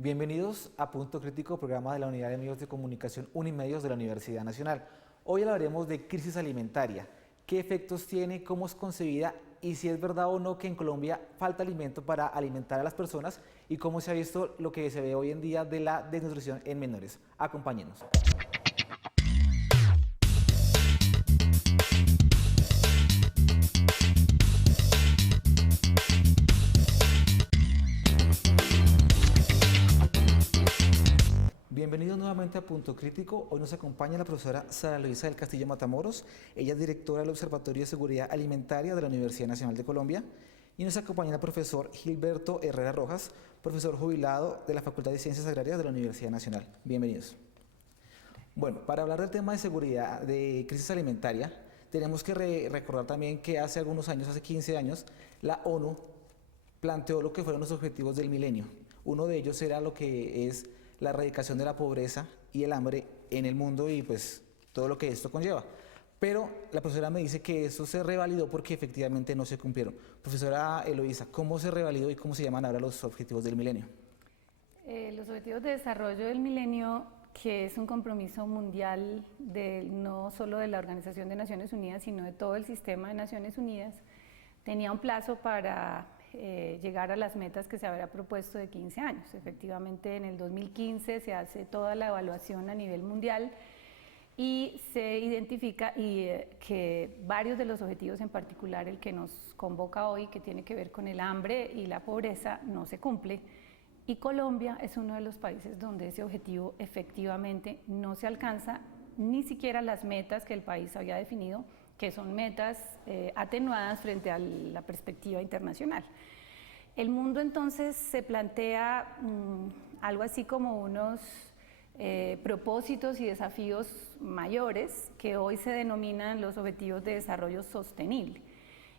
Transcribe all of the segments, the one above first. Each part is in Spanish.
Bienvenidos a Punto Crítico, programa de la Unidad de Medios de Comunicación Unimedios de la Universidad Nacional. Hoy hablaremos de crisis alimentaria, qué efectos tiene, cómo es concebida y si es verdad o no que en Colombia falta alimento para alimentar a las personas y cómo se ha visto lo que se ve hoy en día de la desnutrición en menores. Acompáñenos. Bienvenidos nuevamente a Punto Crítico. Hoy nos acompaña la profesora Sara Luisa del Castillo Matamoros. Ella es directora del Observatorio de Seguridad Alimentaria de la Universidad Nacional de Colombia. Y nos acompaña el profesor Gilberto Herrera Rojas, profesor jubilado de la Facultad de Ciencias Agrarias de la Universidad Nacional. Bienvenidos. Bueno, para hablar del tema de seguridad, de crisis alimentaria, tenemos que recordar también que hace algunos años, hace 15 años, la ONU planteó lo que fueron los objetivos del milenio. Uno de ellos era lo que es la erradicación de la pobreza y el hambre en el mundo y pues todo lo que esto conlleva. Pero la profesora me dice que eso se revalidó porque efectivamente no se cumplieron. Profesora Eloísa, ¿cómo se revalidó y cómo se llaman ahora los objetivos del milenio? Los objetivos de desarrollo del milenio, que es un compromiso mundial no solo de la Organización de Naciones Unidas, sino de todo el sistema de Naciones Unidas, tenía un plazo para llegar a las metas que se había propuesto de 15 años. Efectivamente, en el 2015 se hace toda la evaluación a nivel mundial y se identifica que varios de los objetivos, en particular el que nos convoca hoy, que tiene que ver con el hambre y la pobreza, no se cumple. Y Colombia es uno de los países donde ese objetivo efectivamente no se alcanza, ni siquiera las metas que el país había definido, que son metas atenuadas frente a la perspectiva internacional. El mundo entonces se plantea algo así como unos propósitos y desafíos mayores que hoy se denominan los Objetivos de Desarrollo Sostenible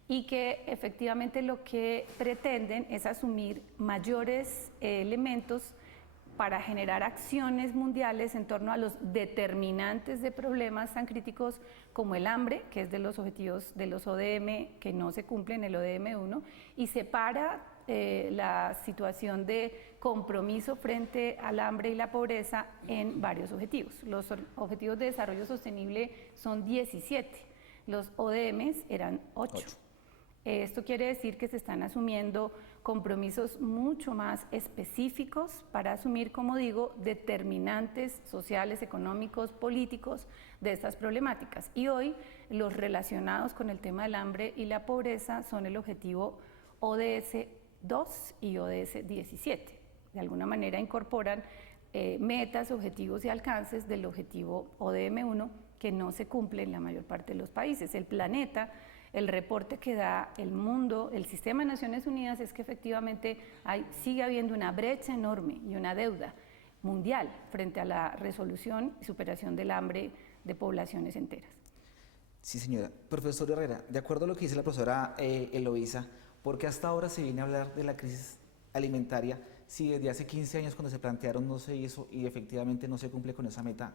y que efectivamente lo que pretenden es asumir mayores elementos para generar acciones mundiales en torno a los determinantes de problemas tan críticos como el hambre, que es de los objetivos de los ODM que no se cumplen, el ODM 1, y separa la situación de compromiso frente al hambre y la pobreza en varios objetivos. Los objetivos de desarrollo sostenible son 17, los ODMs eran 8. Esto quiere decir que se están asumiendo compromisos mucho más específicos para asumir, como digo, determinantes sociales, económicos, políticos de estas problemáticas. Y hoy los relacionados con el tema del hambre y la pobreza son el objetivo ODS 2 y ODS 17. De alguna manera incorporan metas, objetivos y alcances del objetivo ODM 1 que no se cumple en la mayor parte de los países. El planeta, el reporte que da el mundo, el sistema de Naciones Unidas, es que efectivamente sigue habiendo una brecha enorme y una deuda mundial frente a la resolución y superación del hambre de poblaciones enteras. Sí, señora. Profesor Herrera, de acuerdo a lo que dice la profesora Eloísa, ¿por qué hasta ahora se viene a hablar de la crisis alimentaria si desde hace 15 años cuando se plantearon no se hizo y efectivamente no se cumple con esa meta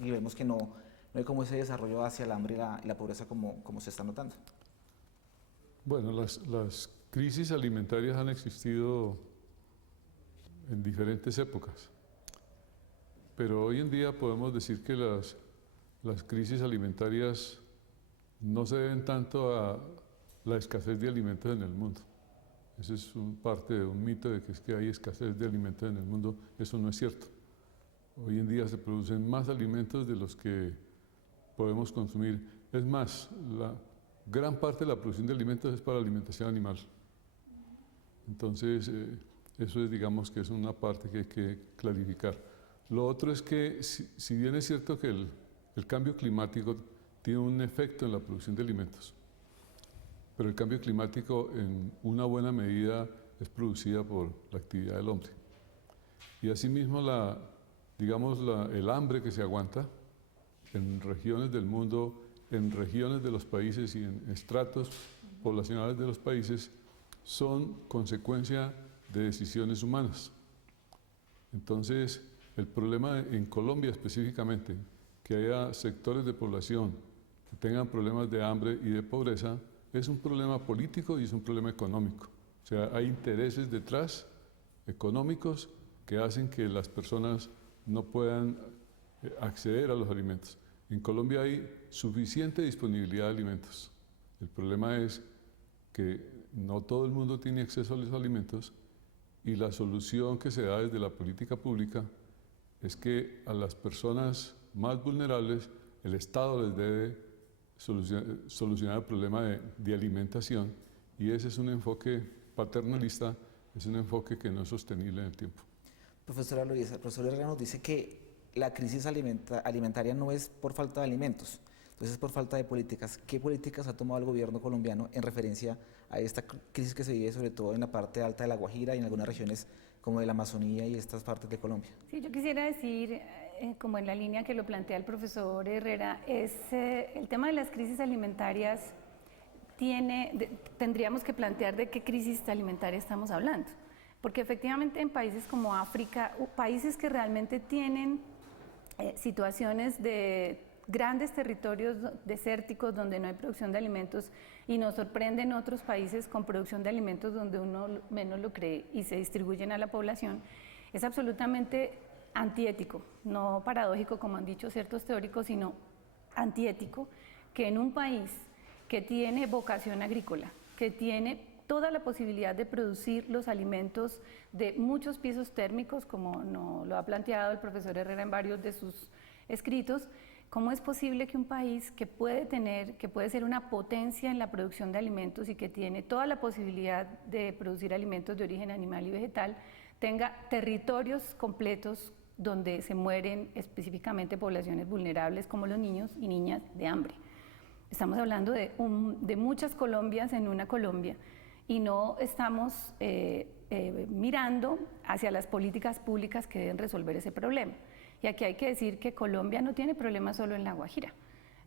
y vemos que no hay como ese desarrollo hacia el hambre y la pobreza como se está notando? Bueno, las crisis alimentarias han existido en diferentes épocas, pero hoy en día podemos decir que las crisis alimentarias no se deben tanto a la escasez de alimentos en el mundo. Eso es parte de un mito de que es que hay escasez de alimentos en el mundo. Eso no es cierto. Hoy en día se producen más alimentos de los que podemos consumir. Es más, la gran parte de la producción de alimentos es para alimentación animal. Entonces, eso es, digamos, que es una parte que hay que clarificar. Lo otro es que, si bien es cierto que el cambio climático tiene un efecto en la producción de alimentos, pero el cambio climático en una buena medida es producida por la actividad del hombre. Y asimismo, el hambre que se aguanta en regiones del mundo, en regiones de los países y en estratos poblacionales de los países son consecuencia de decisiones humanas. Entonces, el problema en Colombia específicamente, que haya sectores de población que tengan problemas de hambre y de pobreza, es un problema político y es un problema económico. O sea, hay intereses detrás, económicos, que hacen que las personas no puedan acceder a los alimentos. En Colombia hay suficiente disponibilidad de alimentos. El problema es que no todo el mundo tiene acceso a los alimentos y la solución que se da desde la política pública es que a las personas más vulnerables el Estado les debe solucionar el problema de alimentación, y ese es un enfoque paternalista, es un enfoque que no es sostenible en el tiempo. Profesora Luisa, el profesor Herrera nos dice que la crisis alimentaria no es por falta de alimentos, entonces es por falta de políticas. ¿Qué políticas ha tomado el gobierno colombiano en referencia a esta crisis que se vive sobre todo en la parte alta de La Guajira y en algunas regiones como de la Amazonía y estas partes de Colombia? Sí, yo quisiera decir, como en la línea que lo plantea el profesor Herrera, es el tema de las crisis alimentarias. Tendríamos que plantear de qué crisis alimentaria estamos hablando, porque efectivamente en países como África, países que realmente tienen situaciones de grandes territorios desérticos donde no hay producción de alimentos, y nos sorprenden otros países con producción de alimentos donde uno menos lo cree y se distribuyen a la población, es absolutamente antiético, no paradójico como han dicho ciertos teóricos, sino antiético, que en un país que tiene vocación agrícola, que tiene toda la posibilidad de producir los alimentos de muchos pisos térmicos, como lo ha planteado el profesor Herrera en varios de sus escritos, ¿cómo es posible que un país que puede ser una potencia en la producción de alimentos y que tiene toda la posibilidad de producir alimentos de origen animal y vegetal, tenga territorios completos donde se mueren específicamente poblaciones vulnerables como los niños y niñas de hambre? Estamos hablando de muchas Colombias en una Colombia, y no estamos mirando hacia las políticas públicas que deben resolver ese problema. Y aquí hay que decir que Colombia no tiene problemas solo en La Guajira,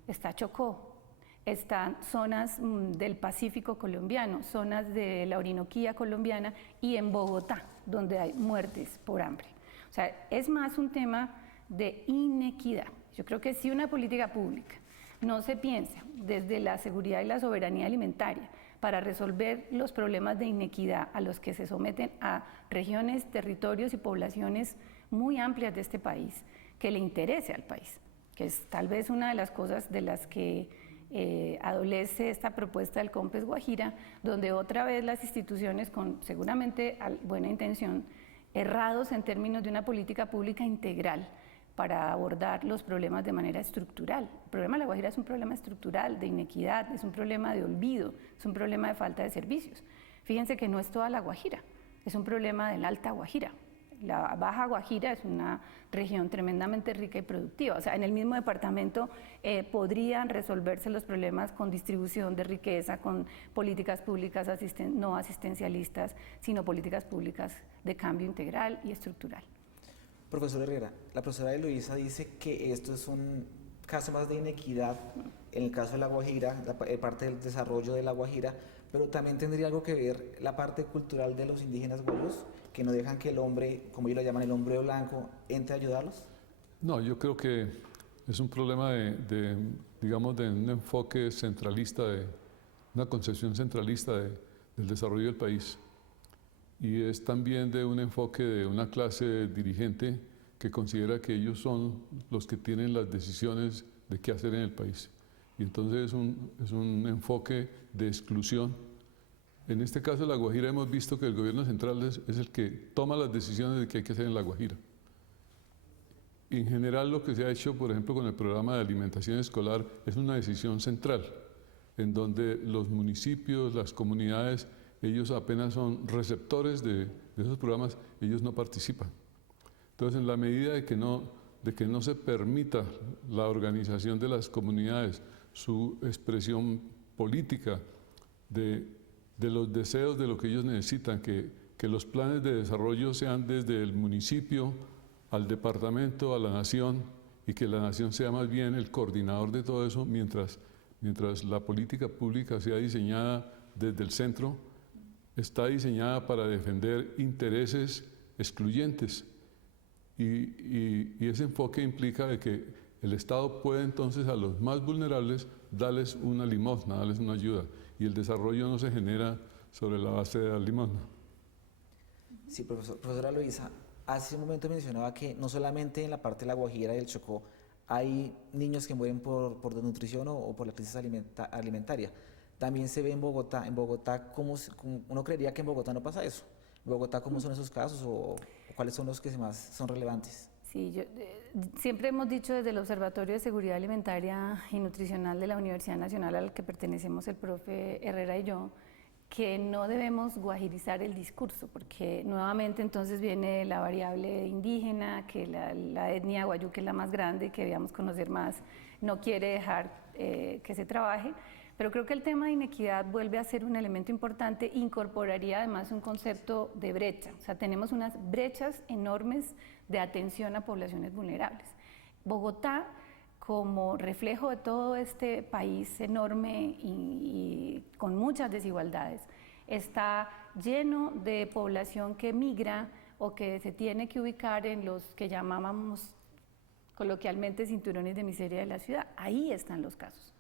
está Chocó, están zonas del Pacífico colombiano, zonas de la Orinoquía colombiana y en Bogotá, donde hay muertes por hambre. O sea, es más un tema de inequidad. Yo creo que si una política pública no se piensa desde la seguridad y la soberanía alimentaria para resolver los problemas de inequidad a los que se someten a regiones, territorios y poblaciones muy amplias de este país, que le interese al país, que es tal vez una de las cosas de las que adolece esta propuesta del COMPES Guajira, donde otra vez las instituciones con seguramente buena intención, errados en términos de una política pública integral para abordar los problemas de manera estructural. El problema de La Guajira es un problema estructural, de inequidad, es un problema de olvido, es un problema de falta de servicios. Fíjense que no es toda La Guajira, es un problema de la Alta Guajira. La Baja Guajira es una región tremendamente rica y productiva. O sea, en el mismo departamento podrían resolverse los problemas con distribución de riqueza, con políticas públicas no asistencialistas, sino políticas públicas de cambio integral y estructural. Profesor Herrera, la profesora Eloísa dice que esto es un caso más de inequidad en el caso de La Guajira, la parte del desarrollo de La Guajira, pero también tendría algo que ver la parte cultural de los indígenas guayos, que no dejan que el hombre, como ellos lo llaman, el hombre blanco, entre a ayudarlos. No, yo creo que es un problema digamos, de un enfoque centralista, de una concepción centralista del desarrollo del país. Y es también de un enfoque de una clase dirigente que considera que ellos son los que tienen las decisiones de qué hacer en el país. Y entonces es un enfoque de exclusión. En este caso de La Guajira hemos visto que el gobierno central es el que toma las decisiones de qué hay que hacer en La Guajira. En general lo que se ha hecho, por ejemplo, con el programa de alimentación escolar es una decisión central, en donde los municipios, las comunidades, ellos apenas son receptores de esos programas, ellos no participan. Entonces, en la medida de que no se permita la organización de las comunidades, su expresión política de los deseos de lo que ellos necesitan, que los planes de desarrollo sean desde el municipio al departamento, a la nación, y que la nación sea más bien el coordinador de todo eso, mientras la política pública sea diseñada desde el centro, está diseñada para defender intereses excluyentes. Y ese enfoque implica de que el Estado puede entonces a los más vulnerables darles una limosna, darles una ayuda, y el desarrollo no se genera sobre la base de la limosna. Sí, profesora Luisa, hace un momento mencionaba que no solamente en la parte de La Guajira y el Chocó hay niños que mueren por desnutrición o por la crisis alimentaria. También se ve en Bogotá. En Bogotá, uno creería que en Bogotá no pasa eso. ¿En Bogotá cómo son esos casos o cuáles son los que más son relevantes? Sí, siempre hemos dicho desde el Observatorio de Seguridad Alimentaria y Nutricional de la Universidad Nacional al que pertenecemos el profe Herrera y yo, que no debemos guajirizar el discurso, porque nuevamente entonces viene la variable indígena, que la etnia guayú, que es la más grande, que debíamos conocer más, no quiere dejar que se trabaje. Pero creo que el tema de inequidad vuelve a ser un elemento importante, incorporaría además un concepto de brecha, o sea, tenemos unas brechas enormes de atención a poblaciones vulnerables. Bogotá, como reflejo de todo este país enorme y con muchas desigualdades, está lleno de población que migra o que se tiene que ubicar en los que llamábamos coloquialmente cinturones de miseria de la ciudad. Ahí están los casos.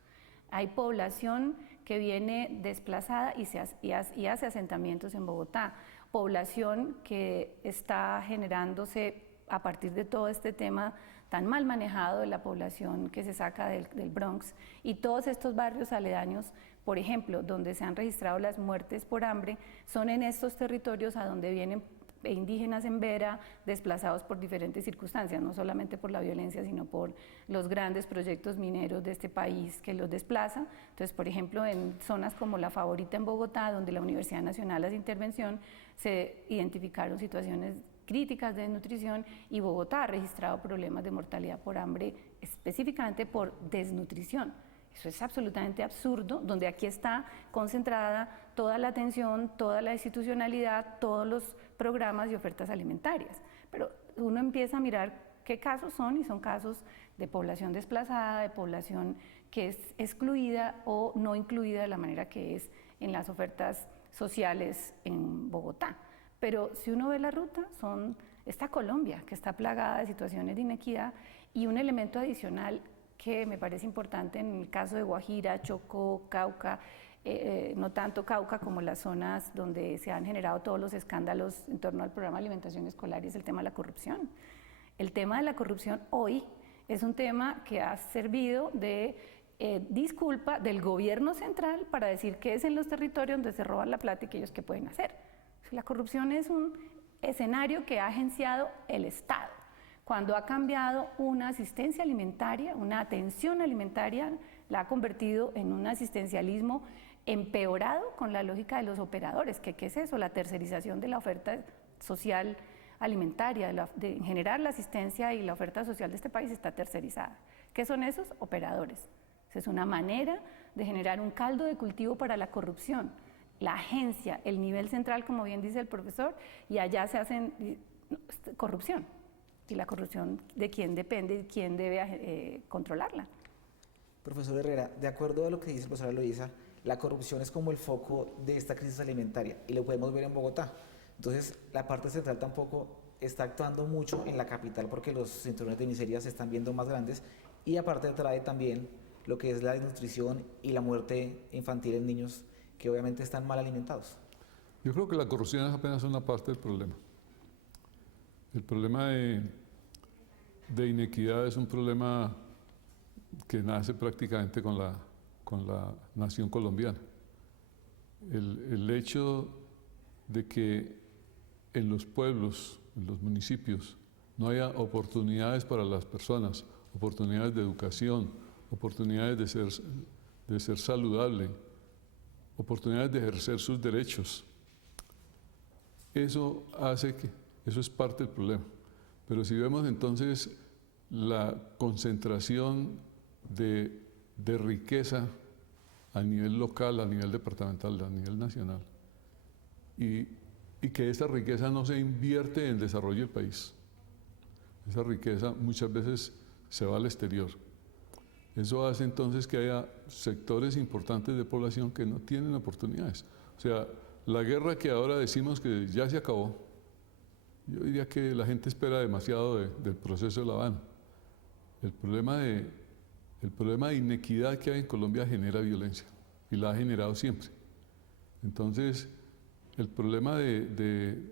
Hay población que viene desplazada y hace asentamientos en Bogotá, población que está generándose a partir de todo este tema tan mal manejado de la población que se saca del Bronx y todos estos barrios aledaños, por ejemplo, donde se han registrado las muertes por hambre, son en estos territorios a donde vienen indígenas en Vera, desplazados por diferentes circunstancias, no solamente por la violencia, sino por los grandes proyectos mineros de este país que los desplazan. Entonces, por ejemplo, en zonas como La Favorita en Bogotá, donde la Universidad Nacional hace intervención, se identificaron situaciones críticas de desnutrición y Bogotá ha registrado problemas de mortalidad por hambre específicamente por desnutrición. Eso es absolutamente absurdo, donde aquí está concentrada toda la atención, toda la institucionalidad, todos los programas y ofertas alimentarias. Pero uno empieza a mirar qué casos son y son casos de población desplazada, de población que es excluida o no incluida de la manera que es en las ofertas sociales en Bogotá. Pero si uno ve la ruta, está Colombia, que está plagada de situaciones de inequidad y un elemento adicional que me parece importante en el caso de Guajira, Chocó, Cauca, no tanto Cauca como las zonas donde se han generado todos los escándalos en torno al programa de alimentación escolar, y es el tema de la corrupción. El tema de la corrupción hoy es un tema que ha servido de disculpa del gobierno central para decir que es en los territorios donde se roban la plata y que ellos qué pueden hacer. La corrupción es un escenario que ha agenciado el Estado. Cuando ha cambiado una asistencia alimentaria, una atención alimentaria, la ha convertido en un asistencialismo empeorado con la lógica de los operadores. ¿Qué es eso? La tercerización de la oferta social alimentaria, de generar la asistencia y la oferta social de este país está tercerizada. ¿Qué son esos? Operadores. Es una manera de generar un caldo de cultivo para la corrupción. La agencia, el nivel central, como bien dice el profesor, y allá se hacen corrupción. Y la corrupción, ¿de quién depende y quién debe controlarla? Profesor Herrera, de acuerdo a lo que dice el profesor Eloísa, la corrupción es como el foco de esta crisis alimentaria y lo podemos ver en Bogotá. Entonces, la parte central tampoco está actuando mucho en la capital porque los cinturones de miseria se están viendo más grandes y aparte trae también lo que es la desnutrición y la muerte infantil en niños que obviamente están mal alimentados. Yo creo que la corrupción es apenas una parte del problema. El problema de inequidad es un problema que nace prácticamente con la nación colombiana. El hecho de que en los pueblos, en los municipios, no haya oportunidades para las personas, oportunidades de educación, oportunidades de ser saludable, oportunidades de ejercer sus derechos. Eso es parte del problema. Pero si vemos entonces la concentración de riqueza a nivel local, a nivel departamental, a nivel nacional, y que esa riqueza no se invierte en el desarrollo del país. Esa riqueza muchas veces se va al exterior. Eso hace entonces que haya sectores importantes de población que no tienen oportunidades. O sea, la guerra que ahora decimos que ya se acabó, yo diría que la gente espera demasiado del proceso de La Habana. El problema de inequidad que hay en Colombia genera violencia y la ha generado siempre. Entonces, el problema de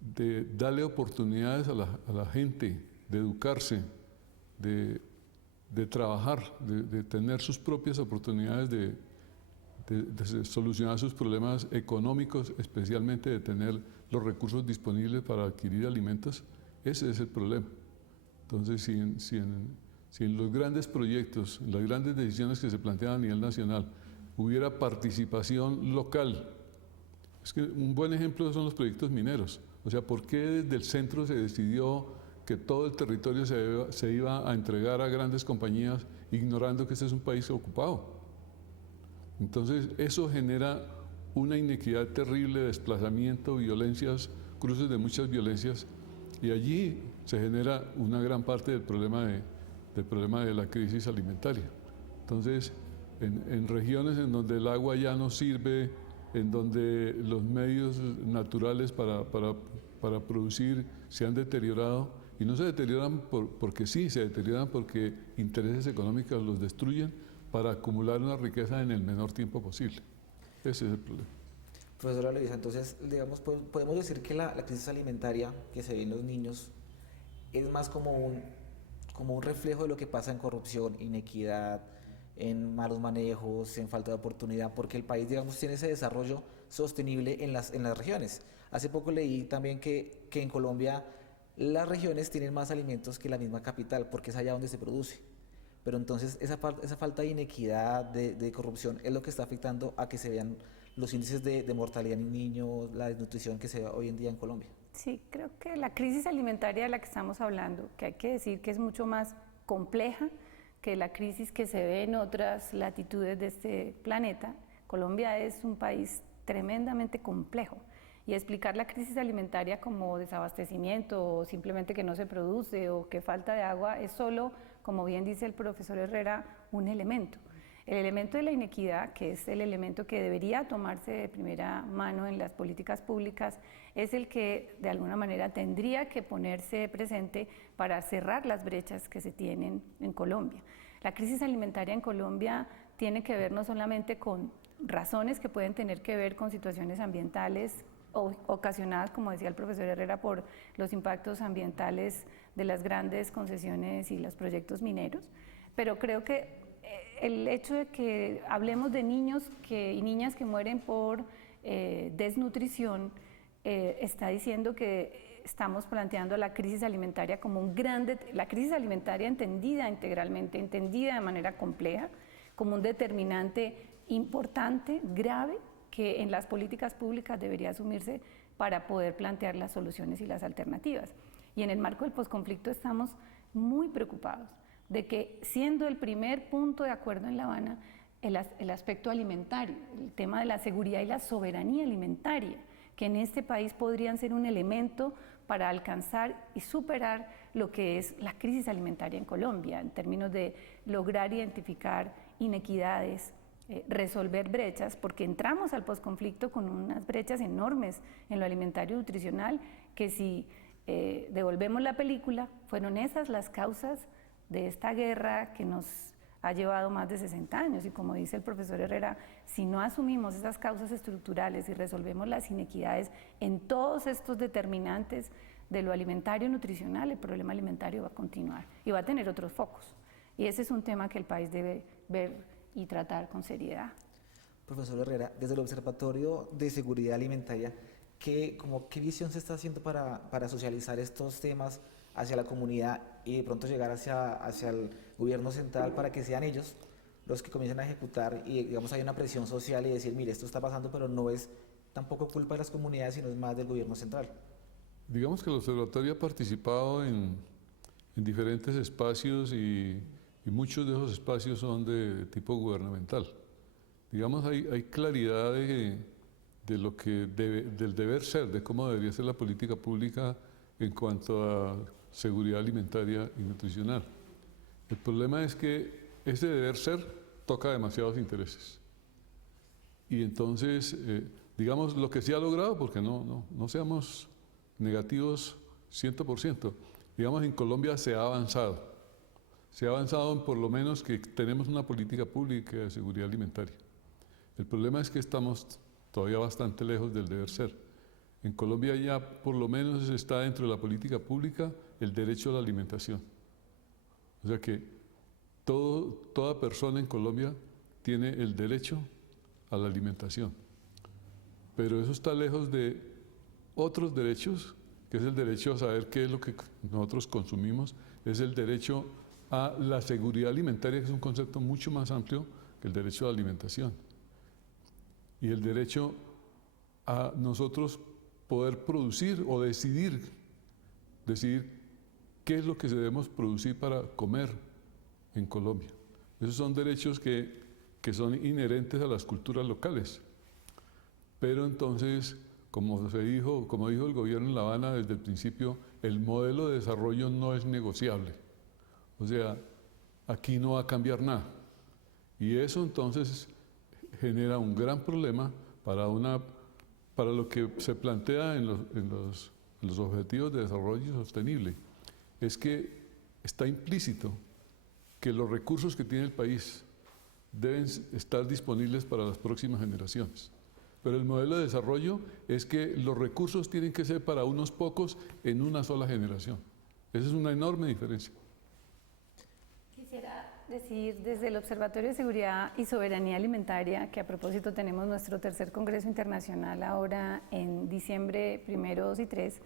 de darle oportunidades a la gente de educarse, de trabajar, de tener sus propias oportunidades de solucionar sus problemas económicos, especialmente de tener los recursos disponibles para adquirir alimentos, ese es el problema. Entonces, si en los grandes proyectos, en las grandes decisiones que se plantean a nivel nacional, hubiera participación local, es que un buen ejemplo son los proyectos mineros. O sea, ¿por qué desde el centro se decidió que todo el territorio se iba a entregar a grandes compañías, ignorando que este es un país ocupado? Entonces, eso genera una inequidad terrible, desplazamiento, violencias, cruces de muchas violencias, y allí se genera una gran parte del problema de la crisis alimentaria. Entonces, en regiones en donde el agua ya no sirve, en donde los medios naturales para producir se han deteriorado, y no se deterioran porque sí, se deterioran porque intereses económicos los destruyen para acumular una riqueza en el menor tiempo posible. Ese es el problema. Profesora Luisa, entonces, digamos, podemos decir que la crisis alimentaria que se ve en los niños es más como un reflejo de lo que pasa en corrupción, inequidad, en malos manejos, en falta de oportunidad, porque el país, digamos, tiene ese desarrollo sostenible en las regiones. Hace poco leí también que en Colombia las regiones tienen más alimentos que la misma capital, porque es allá donde se produce. Pero entonces esa falta de inequidad, de corrupción, es lo que está afectando a que se vean los índices de mortalidad en niños, la desnutrición que se ve hoy en día en Colombia. Sí, creo que la crisis alimentaria de la que estamos hablando, que hay que decir que es mucho más compleja que la crisis que se ve en otras latitudes de este planeta. Colombia es un país tremendamente complejo, y explicar la crisis alimentaria como desabastecimiento o simplemente que no se produce o que falta de agua es solo, como bien dice el profesor Herrera, un elemento. El elemento de la inequidad, que es el elemento que debería tomarse de primera mano en las políticas públicas, es el que de alguna manera tendría que ponerse presente para cerrar las brechas que se tienen en Colombia. La crisis alimentaria en Colombia tiene que ver no solamente con razones que pueden tener que ver con situaciones ambientales ocasionadas, como decía el profesor Herrera, por los impactos ambientales de las grandes concesiones y los proyectos mineros, pero creo que el hecho de que hablemos de niños y niñas que mueren por desnutrición está diciendo que estamos planteando la crisis alimentaria como la crisis alimentaria entendida integralmente, entendida de manera compleja, como un determinante importante, grave, que en las políticas públicas debería asumirse para poder plantear las soluciones y las alternativas. Y en el marco del posconflicto estamos muy preocupados de que, siendo el primer punto de acuerdo en La Habana el aspecto alimentario, el tema de la seguridad y la soberanía alimentaria, que en este país podrían ser un elemento para alcanzar y superar lo que es la crisis alimentaria en Colombia, en términos de lograr identificar inequidades, resolver brechas, porque entramos al posconflicto con unas brechas enormes en lo alimentario y nutricional, que si devolvemos la película, fueron esas las causas de esta guerra que nos ha llevado más de 60 años, y como dice el profesor Herrera, si no asumimos esas causas estructurales y resolvemos las inequidades en todos estos determinantes de lo alimentario y nutricional, el problema alimentario va a continuar y va a tener otros focos, y ese es un tema que el país debe ver y tratar con seriedad. Profesor Herrera, desde el Observatorio de Seguridad Alimentaria, ¿qué visión se está haciendo para socializar estos temas hacia la comunidad y de pronto llegar hacia el gobierno central para que sean ellos los que comiencen a ejecutar y, digamos, hay una presión social y decir, mire, esto está pasando, pero no es tampoco culpa de las comunidades, sino es más del gobierno central? Digamos que el observatorio ha participado en diferentes espacios y muchos de esos espacios son de tipo gubernamental. Digamos, hay claridad de lo que del deber ser, de cómo debería ser la política pública en cuanto a seguridad alimentaria y nutricional. El problema es que ese deber ser toca demasiados intereses. Y entonces, digamos, lo que sí ha logrado, porque no seamos negativos 100%, digamos, en Colombia se ha avanzado. Se ha avanzado en por lo menos que tenemos una política pública de seguridad alimentaria. El problema es que estamos todavía bastante lejos del deber ser. En Colombia ya por lo menos está dentro de la política pública el derecho a la alimentación. O sea que toda persona en Colombia tiene el derecho a la alimentación. Pero eso está lejos de otros derechos, que es el derecho a saber qué es lo que nosotros consumimos, es el derecho a la seguridad alimentaria, que es un concepto mucho más amplio que el derecho a la alimentación. Y el derecho a nosotros poder producir o decidir qué es lo que debemos producir para comer en Colombia. Esos son derechos que son inherentes a las culturas locales. Pero entonces, como dijo el gobierno en La Habana desde el principio, el modelo de desarrollo no es negociable. O sea, aquí no va a cambiar nada. Y eso entonces genera un gran problema para lo que se plantea en los objetivos de desarrollo sostenible. Es que está implícito que los recursos que tiene el país deben estar disponibles para las próximas generaciones. Pero el modelo de desarrollo es que los recursos tienen que ser para unos pocos en una sola generación. Esa es una enorme diferencia. Quisiera decir desde el Observatorio de Seguridad y Soberanía Alimentaria, que a propósito tenemos nuestro tercer Congreso Internacional ahora en diciembre 1, 2 y 3,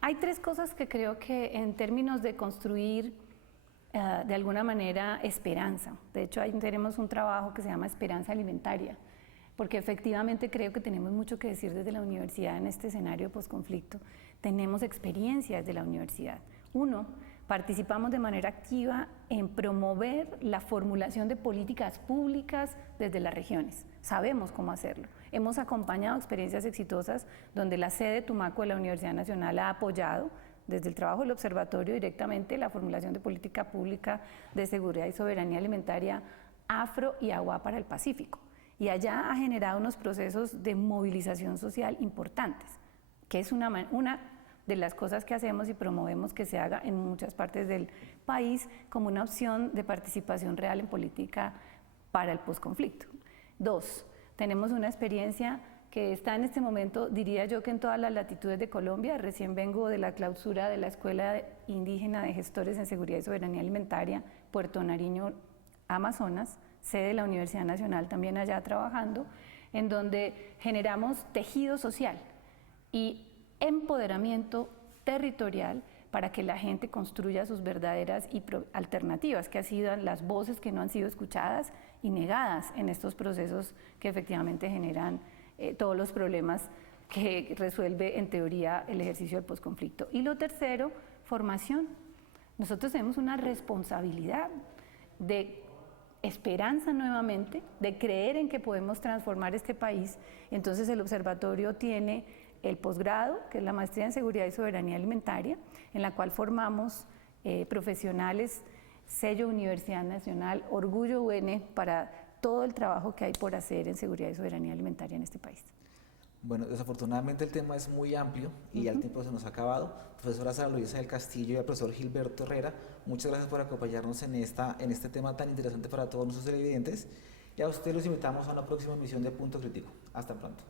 hay tres cosas que creo que en términos de construir de alguna manera esperanza. De hecho, ahí tenemos un trabajo que se llama Esperanza Alimentaria, porque efectivamente creo que tenemos mucho que decir desde la universidad en este escenario de posconflicto. Tenemos experiencias de la universidad. Uno, participamos de manera activa en promover la formulación de políticas públicas desde las regiones. Sabemos cómo hacerlo. Hemos acompañado experiencias exitosas donde la sede Tumaco de la Universidad Nacional ha apoyado desde el trabajo del observatorio directamente la formulación de política pública de seguridad y soberanía alimentaria afro y agua para el Pacífico. Y allá ha generado unos procesos de movilización social importantes, que es una de las cosas que hacemos y promovemos que se haga en muchas partes del país como una opción de participación real en política para el posconflicto. Dos, tenemos una experiencia que está en este momento, diría yo que en todas las latitudes de Colombia. Recién vengo de la clausura de la Escuela Indígena de Gestores en Seguridad y Soberanía Alimentaria, Puerto Nariño, Amazonas, sede de la Universidad Nacional también allá trabajando, en donde generamos tejido social y empoderamiento territorial para que la gente construya sus verdaderas alternativas, que han sido las voces que no han sido escuchadas y negadas en estos procesos que efectivamente generan todos los problemas que resuelve en teoría el ejercicio del posconflicto. Y lo tercero, formación. Nosotros tenemos una responsabilidad de esperanza nuevamente, de creer en que podemos transformar este país. Entonces el observatorio tiene el posgrado, que es la maestría en seguridad y soberanía alimentaria, en la cual formamos profesionales, sello Universidad Nacional, Orgullo UN, para todo el trabajo que hay por hacer en seguridad y soberanía alimentaria en este país. Bueno, desafortunadamente el tema es muy amplio y ya el tiempo se nos ha acabado. Profesora Sara Luisa del Castillo y al profesor Gilberto Herrera, muchas gracias por acompañarnos en este tema tan interesante para todos nuestros televidentes. Y a ustedes los invitamos a una próxima emisión de Punto Crítico. Hasta pronto.